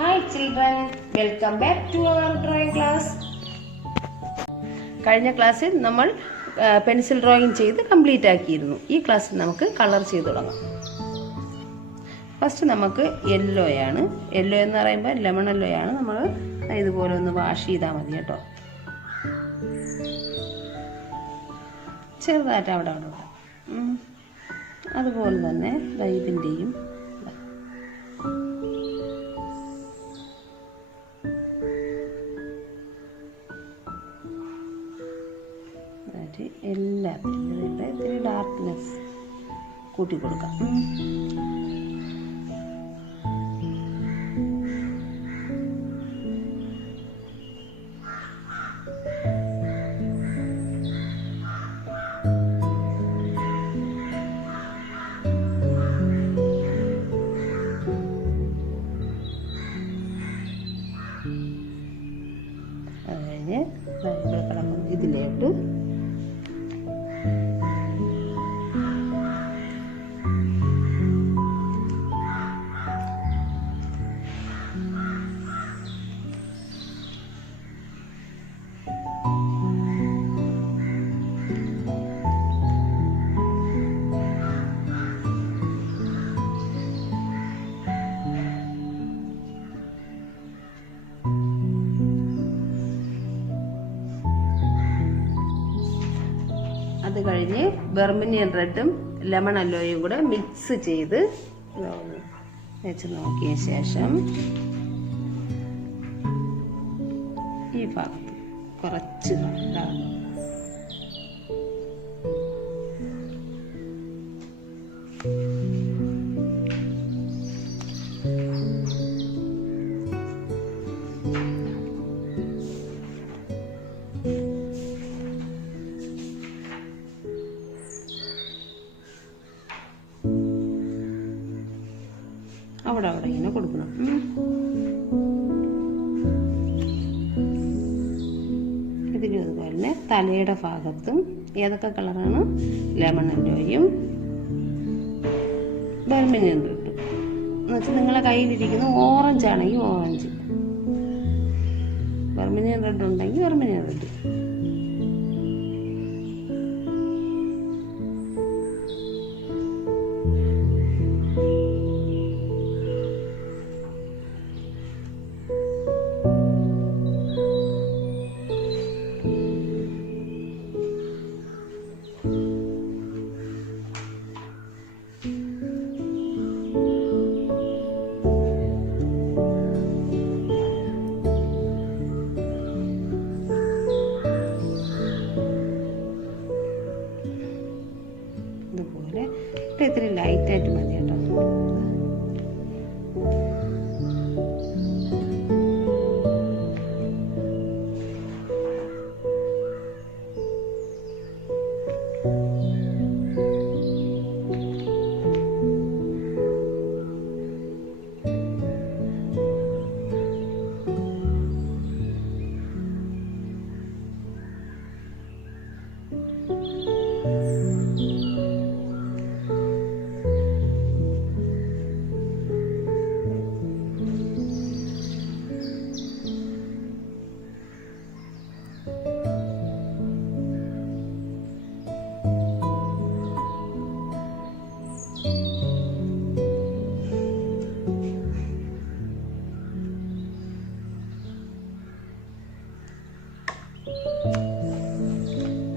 Hi children, welcome back to our drawing class. കഴിഞ്ഞ ക്ലാസ്സിൽ നമ്മൾ പെൻസിൽ ഡ്രോയിങ് ചെയ്ത് കംപ്ലീറ്റ് ആക്കിയിരുന്നു. ഈ ക്ലാസ്സിൽ നമുക്ക് കളർ ചെയ്ത് തുടങ്ങാം. ഫസ്റ്റ് നമുക്ക് യെല്ലോ ആണ്. യെല്ലോ എന്ന് പറയുമ്പോൾ ലെമൺ യെല്ലോ ആണ്. നമ്മൾ ഇതുപോലെ ഒന്ന് വാഷ് ചെയ്താൽ മതി കേട്ടോ. ചെറുതായിട്ട് അവിടെ അതുപോലെ തന്നെ ഇതിൻ്റെയും എല്ലാത്തിനും ഇത്തിരി ഡാർക്ക്നെസ് കൂട്ടി കൊടുക്കാം. അത് കഴിഞ്ഞ് ഇവിടെ കിടക്കുന്നു ഇതിലോട്ട് അത് കഴിഞ്ഞ് ബെർമിനിയൻ റെഡും ലെമൺ യെല്ലോയും കൂടെ മിക്സ് ചെയ്ത് വെച്ച് നോക്കിയ ശേഷം ഈ ഭാഗത്ത് കുറച്ച് അവിടെ ഇങ്ങനെ കൊടുക്കണം. ഇതിലും അതുപോലെ തന്നെ തലയുടെ ഭാഗത്തും ഏതൊക്കെ കളറാണ് ലെമൺ യെല്ലോയും ബെർമിനിയൻ റെഡും എന്ന് വെച്ചാൽ നിങ്ങളെ കയ്യിലിരിക്കുന്ന ഓറഞ്ച് ആണെങ്കിൽ ഓറഞ്ച്, ബെർമിനിയൻ റെഡ് ഉണ്ടെങ്കിൽ ബെർമിനിയൻ റെഡ്. ഇതുപോലെ ഇത്തിരി ലൈറ്റായിട്ട് മതി കേട്ടോ.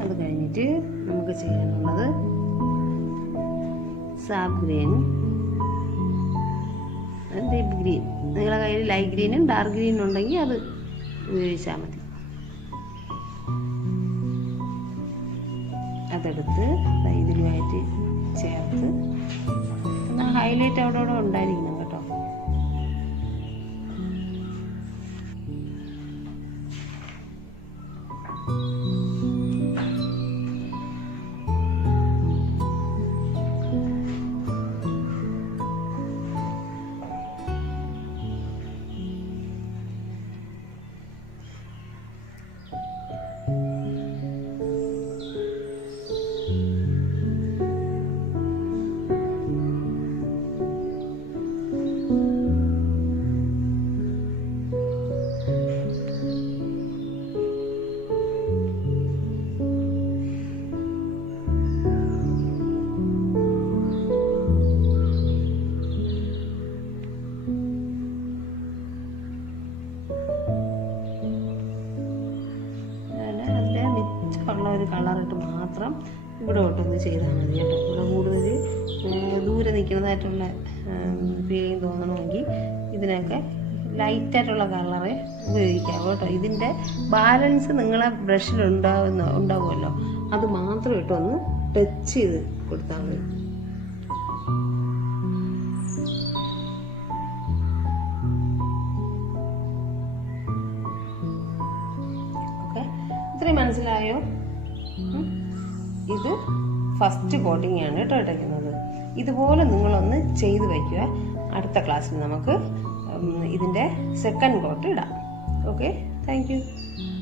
അത് കഴിഞ്ഞിട്ട് നമുക്ക് ചെയ്യാനുള്ളത് സാബ് ഗ്രീൻ, ഡീപ്പ് ഗ്രീൻ. നിങ്ങളുടെ കയ്യിൽ ലൈറ്റ് ഗ്രീനും ഡാർക്ക് ഗ്രീനും ഉണ്ടെങ്കിൽ അത് ഉപയോഗിച്ചാൽ മതി. അതെടുത്ത് ഇതിലുമായിട്ട് ചേർത്ത് ഹൈലൈറ്റ് അവിടെ ഉണ്ടായിരിക്കണം കേട്ടോ. ഇവിടെ തൊട്ടൊന്ന് ചെയ്താൽ മതി കേട്ടോ. ഇവിടെ കൂടുതൽ ദൂരെ നിൽക്കുന്നതായിട്ടുള്ള ഫീലിംഗ് തോന്നണമെങ്കിൽ ഇതിനൊക്കെ ലൈറ്റായിട്ടുള്ള കളറ് ഉപയോഗിക്കാം കേട്ടോ. ഇതിൻ്റെ ബാലൻസ് നിങ്ങളെ ബ്രഷിൽ ഉണ്ടാവുമല്ലോ, അത് മാത്രം ഇട്ടൊന്ന് ടച്ച് ചെയ്ത് കൊടുത്താൽ മതി. ഓക്കെ, ഇത്രയും മനസ്സിലായോ? ഇത് ഫസ്റ്റ് കോട്ടിംഗ് ആണ് കേട്ടോ ഇട്ടേക്കുന്നത്. ഇതുപോലെ നിങ്ങളൊന്ന് ചെയ്ത് വയ്ക്കുക. അടുത്ത ക്ലാസ്സിൽ നമുക്ക് ഇതിൻ്റെ സെക്കൻഡ് കോട്ട് ഇടാം. Okay, thank you.